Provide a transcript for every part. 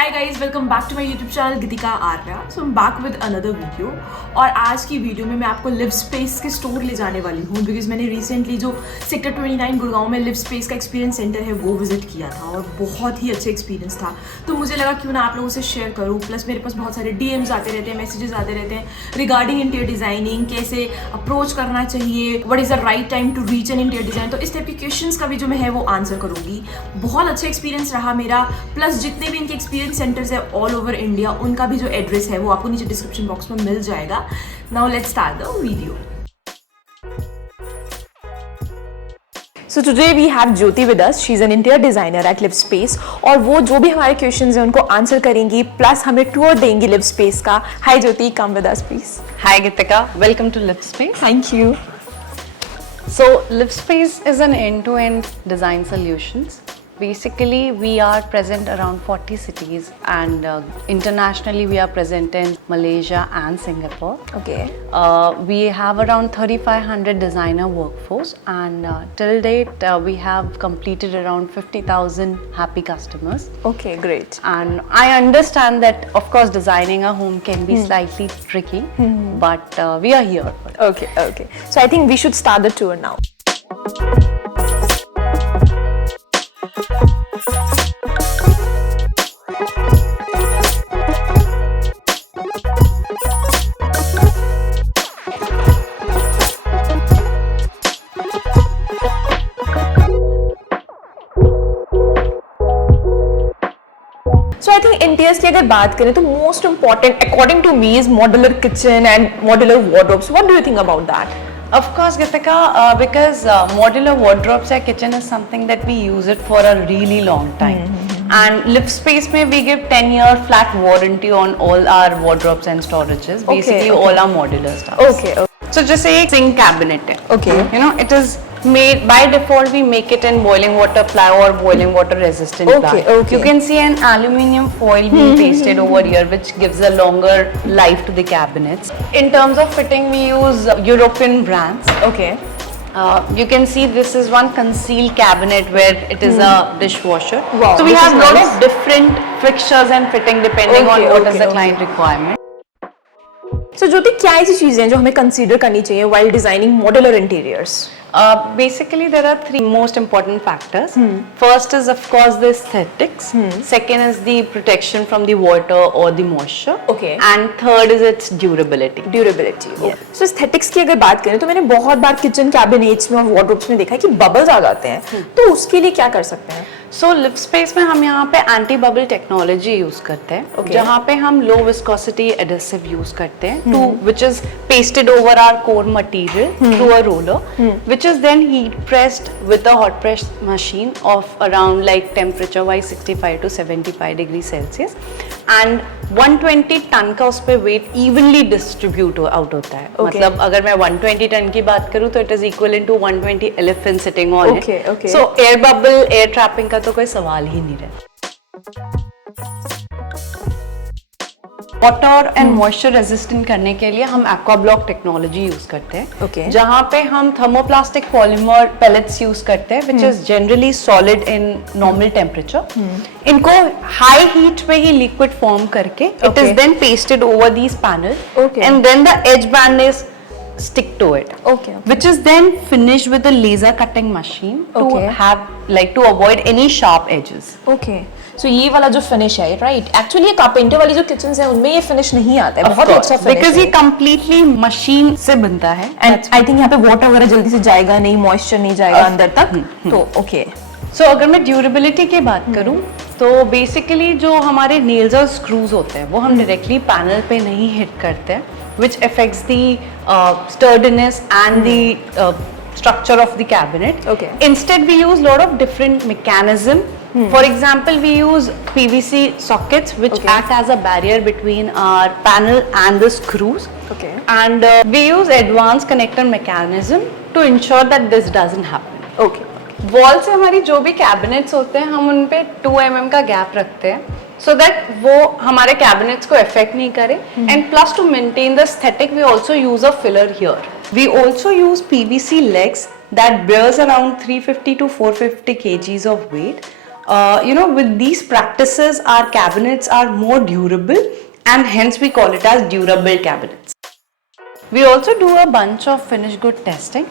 Hi guys, welcome back to my YouTube channel Gitika Arya. So I'm back with another video. और आज की video में मैं आपको लिव स्पेस के स्टोर ले जाने वाली हूँ बिकॉज मैंने रिसेंटली जो सेक्टर 29 गुड़गांव में लिव स्पेस का एक्सपीरियंस सेंटर है वो विजिट किया था और बहुत ही अच्छा एक्सपीरियंस था। तो मुझे लगा क्यों ना आप लोगों से शेयर करूँ। प्लस मेरे पास बहुत सारे DMs आते रहते हैं, मैसेजेस आते रहते हैं रिगार्डिंग इंटीरियर डिजाइनिंग, कैसे अप्रोच करना चाहिए, what is the right time to reach an interior design. तो इस टाइप के क्वेश्चंस का भी जो मैं है वो आंसर करूँगी। बहुत अच्छा एक्सपीरियंस रहा मेरा। प्लस जितने भी इनके एक्सपीरियंस सेंटर्स है ऑल ओवर इंडिया, उनका भी जो एड्रेस है वो आपको नीचे डिस्क्रिप्शन बॉक्स में मिल जाएगा। Now let's start the video. So today we have Jyoti with us. She's an interior designer at Live Space और वो जो भी हमारे क्वेश्चंस हैं उनको आंसर करेंगी, प्लस हमें टूर देंगी लिव स्पेस का। Hi Jyoti, come with us please. Hi Gitika, welcome to Live Space. Thank you. So Live Space is an end-to-end design solutions. Basically, we are present around 40 cities and internationally we are present in Malaysia and Singapore. Okay We have around 3,500 designer workforce and till date we have completed around 50,000 happy customers. Okay great. And I understand that of course designing a home can be slightly tricky, but we are here for it. Okay okay, so I think we should start the tour now. So I think interiors की अगर बात करें तो most important according to me is modular kitchen and modular wardrobes. What do you think about that? Of course, Gitika, because modular wardrobes or kitchen is something that we use it for a really long time. And Live Space में we give 10-year flat warranty on all our wardrobes and storages. Basically, okay. all our modular stuff. Okay. So जैसे एक sink cabinet है. Okay. You know, it is made by default. We make it in boiling water ply or boiling water resistant ply. Okay, okay. You can see an aluminium foil being pasted over here, which gives a longer life to the cabinets. In terms of fitting, we use European brands. Okay. You can see this is one concealed cabinet where it is a dishwasher. Wow, so we this have is a lot nice. of different fixtures and fitting depending on Okay, what is okay, the client requirement. So ज्योति, क्या ऐसी चीजें हैं जो हमें consider करनी चाहिए while designing modular interiors? Basically, there are three most important factors. First is, of course, the aesthetics. Second is the protection from the water or the moisture. Okay. And third is its durability. Durability. Yes. So aesthetics की अगर बात करें तो मैंने बहुत बार kitchen cabinets में और wardrobes में देखा है कि बबल्स आ जाते हैं, तो उसके लिए क्या कर सकते हैं? सो लिव स्पेस में हम यहाँ पे एंटी बबल टेक्नोलॉजी यूज करते हैं, Okay. जहाँ पे हम लो विस्कोसिटी एडेसिव यूज करते हैं to which is pasted over our core material through a roller which is then heat pressed with a hot press machine of around like temperature wise 65 to 75 degrees Celsius and 120 ton का उस पे wait evenly distribute out होता है। Okay. मतलब अगर मैं 120 ton की बात करूँ तो it is equal to 120 elephant sitting on Okay, it. okay. So air bubble air trapping का तो कोई सवाल ही नहीं रहा। वाटर एंड मॉइस्चर रेजिस्टेंट करने के लिए हम एक्वा ब्लॉक टेक्नोलॉजी यूज करते हैं, Okay. जहाँ पे हम थर्मोप्लास्टिक पॉलीमर पेलेट्स यूज करते हैं which is generally solid in normal temperature. इनको हाई हीट पे ही लिक्विड फॉर्म करके it Okay. Is then pasted over these panel Okay. And then the edge band is stick to it, Okay. which is then finished with a laser cutting machine to Okay. have like to avoid any sharp edges. Okay, so ये वाला जो finish है, right, actually ये carpenter वाली जो kitchens है उनमें ये फिनिश नहीं आता है। बहुत ही अच्छा फिनिश because ये completely machine से बनता है। एंड आई थिंक यहाँ पे वाटर वगैरह जल्दी से जाएगा नहीं, मॉइस्चर नहीं जाएगा अंदर तक, तो ओके। So अगर मैं ड्यूरेबिलिटी की बात करूं तो बेसिकली जो हमारे नेल्स और स्क्रूज होते हैं वो हम डायरेक्टली पैनल पे नहीं हिट करते हैं, which affects the sturdiness and the structure of the cabinet. Okay. Instead, we use lot of different mechanism. For example, we use PVC sockets which Okay. act as a barrier between our panel and the screws. Okay. And we use advanced connector mechanism to ensure that this doesn't happen. Okay wall से हमारी जो भी cabinets होते हैं हम उन पे 2 mm का गैप रखते हैं so that वो हमारे cabinets को affect नहीं करे, and plus to maintain the aesthetic we also use a filler here. We also use PVC legs that bears around 350 to 450 kgs of weight with these practices, our cabinets are more durable, and hence we call it as durable cabinets. We also do a bunch of finished good testing,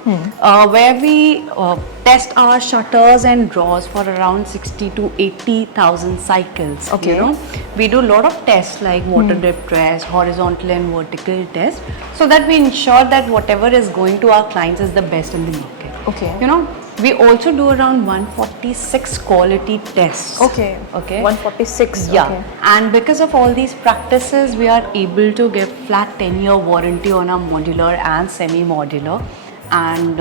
where we test our shutters and drawers for around 60 to 80,000 cycles. Okay. We do a lot of tests like water drip test, horizontal and vertical test, so that we ensure that whatever is going to our clients is the best in the market. Okay. We also do around 146 quality tests. Okay. 146. Yeah. Okay. And because of all these practices, we are able to give flat 10-year warranty on our modular and semi-modular. And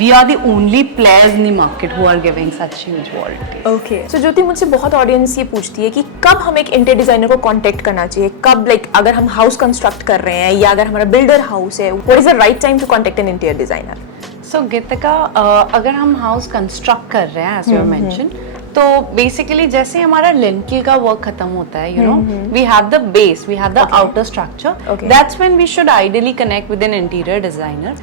we are the only players in the market who are giving such huge warranty. Okay so Jyoti, मुझसे बहुत audience ये पूछती है कि कब हम एक interior designer को कांटेक्ट करना चाहिए, कब अगर हम हाउस कंस्ट्रक्ट कर रहे हैं या अगर हमारा बिल्डर हाउस है, what is the right time to contact an interior designer? So Gitika, अगर हम हाउस कंस्ट्रक्ट कर रहे हैं एज यू मेंशन, तो बेसिकली जैसे हमारा लिंटल का वर्क खत्म होता है, we have the base, we have the outer structure, that's when we should ideally connect with an interior designer.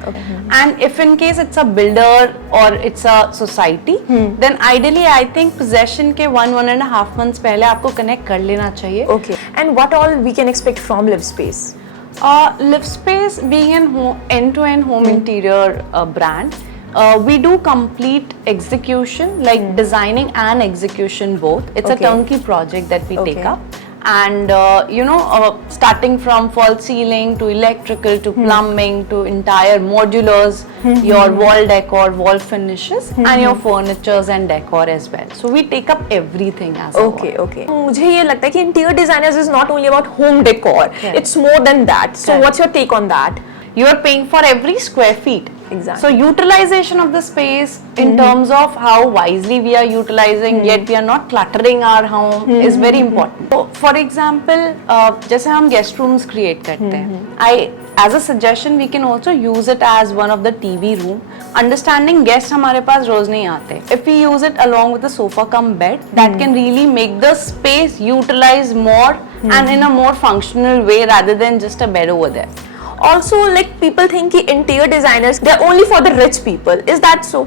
And if in case it's a builder और it's a society, then ideally I think possession के 1.5 months पहले आपको connect कर लेना चाहिए. Okay, and what all we can expect from live space? Live Space being an end-to-end home interior brand, we do complete execution, like designing and execution both. It's a turnkey project that we take up. And starting from false ceiling to electrical to plumbing to entire modulars, your wall decor, wall finishes, and your furnitures and decor as well. So we take up everything as a whole. Okay. मुझे ये लगता है कि interior designers is not only about home decor, it's more than that. So what's your take on that? You are paying for every square feet. Exactly. So utilization of the space in terms of how wisely we are utilizing, yet we are not cluttering our home, is very important. So, for example, जैसे हम guest rooms create करते हैं, as a suggestion we can also use it as one of the TV room. Understanding guests हमारे पास रोज नहीं आते. If we use it along with the sofa cum bed, that can really make the space utilize more and in a more functional way rather than just a bed over there. Also, people think कि interior designers, they're only for the rich people. Is that so?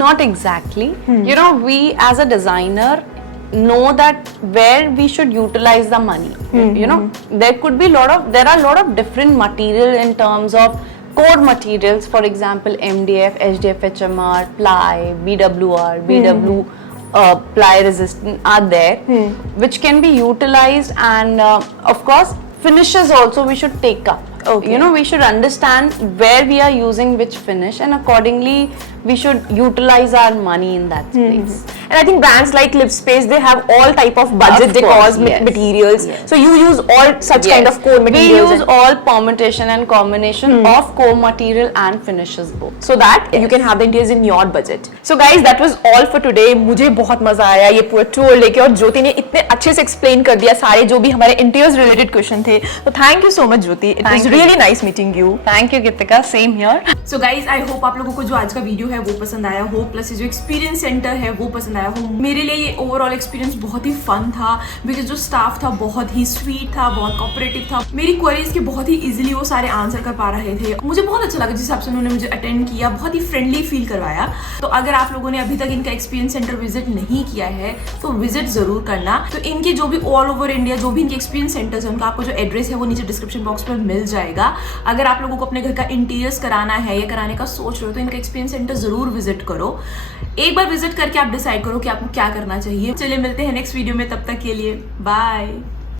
Not exactly. We as a designer know that where we should utilize the money. There are a lot of different material in terms of core materials. For example, MDF, HDF, HMR, ply, BWR, BW. Ply resistant are there, which can be utilized, and of course finishes also we should take up. We should understand where we are using which finish, and accordingly we should utilize our money in that space. And I think brands like Live Space, they have all type of budget materials. Yes. So you use all such kind of core materials. We use all permutation and combination of core material and finishes both, so that you can have the interiors in your budget. So guys, that was all for today. मुझे बहुत मजा आया ये पूरा tour लेके, और ज्योति ने इतने अच्छे से एक्सप्लेन कर दिया सारे जो भी हमारे इंटीरियर्स रिलेटेड क्वेश्चन थे. तो thank you so much Jyoti, it was really nice meeting you. Thank you Gitika, same here. So guys, I hope आप लोगों को जो आज का वीडियो है वो पसंद आया हो, प्लस जो एक्सपीरियंस सेंटर है वो पसंद आया हो. मेरे लिए ये ओवरऑल एक्सपीरियंस बहुत ही फन था, बिकॉज जो स्टाफ था बहुत ही स्वीट था, बहुत कोऑपरेटिव था. मेरी क्वेरीज के बहुत ही इजीली वो सारे आंसर कर पा रहे थे. मुझे बहुत अच्छा लगा जिस हिसाब से उन्होंने मुझे अटेंड किया, बहुत ही फ्रेंडली फील करवाया. तो अगर आप लोगों ने अभी तक इनका एक्सपीरियंस सेंटर विजिट नहीं किया है तो विजिट जरूर करना. तो इनके जो भी ऑल ओवर इंडिया जो भी इनके एक्सपीरियंस सेंटर्स है, उनका आपको जो एड्रेस है वो नीचे डिस्क्रिप्शन बॉक्स पर मिल जाएगा. अगर आप लोगों को अपने घर का इंटीरियर्स कराना है या कराने का सोच रहे हो तो इनका एक्सपीरियंस सेंटर जरूर विजिट करो. एक बार विजिट करके आप डिसाइड करो कि आपको क्या करना चाहिए. चलिए मिलते हैं नेक्स्ट वीडियो में, तब तक के लिए बाय.